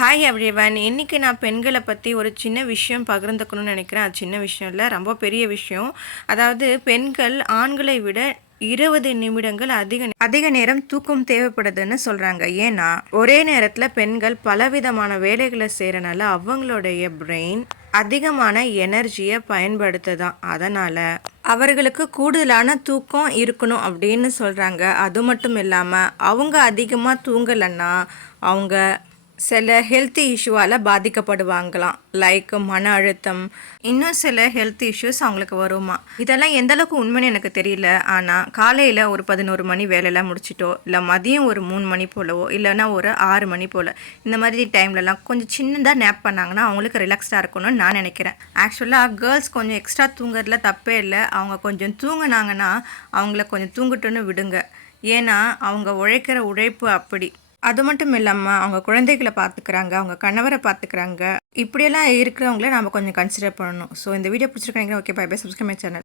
Hi everyone. இன்றைக்கி நான் பெண்களை பற்றி ஒரு சின்ன விஷயம் பகிர்ந்துக்கணும்னு நினைக்கிறேன். அது சின்ன விஷயம் இல்லை, ரொம்ப பெரிய விஷயம். அதாவது பெண்கள் ஆண்களை விட 20 நிமிடங்கள் அதிக நேரம் தூக்கம் தேவைப்படுதுன்னு சொல்கிறாங்க. ஏன்னா ஒரே நேரத்தில் பெண்கள் பலவிதமான வேலைகளை செய்கிறனால அவங்களுடைய பிரெயின் அதிகமான எனர்ஜியை பயன்படுத்துதான். அதனால் அவர்களுக்கு கூடுதலான தூக்கம் இருக்கணும் அப்படின்னு சொல்கிறாங்க. அது மட்டும் இல்லாமல் அவங்க அதிகமாக தூங்கலைன்னா அவங்க சில ஹெல்த் இஷ்யூவால் பாதிக்கப்படுவாங்களாம். லைக் மன அழுத்தம், இன்னும் சில ஹெல்த் இஷ்யூஸ் அவங்களுக்கு வருமா. இதெல்லாம் எந்த அளவுக்கு உண்மைன்னு எனக்கு தெரியல. ஆனால் காலையில் ஒரு 11 மணி வேலையெல்லாம் முடிச்சிட்டோ, இல்லை மதியம் ஒரு 3 மணி போலவோ, இல்லைன்னா ஒரு 6 மணி போல் இந்த மாதிரி டைம்லலாம் கொஞ்சம் சின்னதாக நேப் பண்ணாங்கன்னா அவங்களுக்கு ரிலாக்ஸ்டாக இருக்கணும்னு நான் நினைக்கிறேன். ஆக்சுவலாக கேர்ள்ஸ் கொஞ்சம் எக்ஸ்ட்ரா தூங்குறதுல தப்பே இல்லை. அவங்க கொஞ்சம் தூங்குனாங்கன்னா அவங்கள கொஞ்சம் தூங்கிட்டுன்னு விடுங்க. ஏன்னா அவங்க உழைக்கிற உழைப்பு அப்படி. அது மட்டும் இல்லாமல் அவங்க குழந்தைகளை பார்த்துக்கிறாங்க, அவங்க கணவரை பார்த்துக்கிறாங்க. இப்படியெல்லாம் இருக்கிறவங்கள நம்ம கொஞ்சம் கன்சிடர் பண்ணணும். ஸோ இந்த வீடியோ பிடிச்சிருக்கீங்க. Okay, bye bye. Subscribe my channel.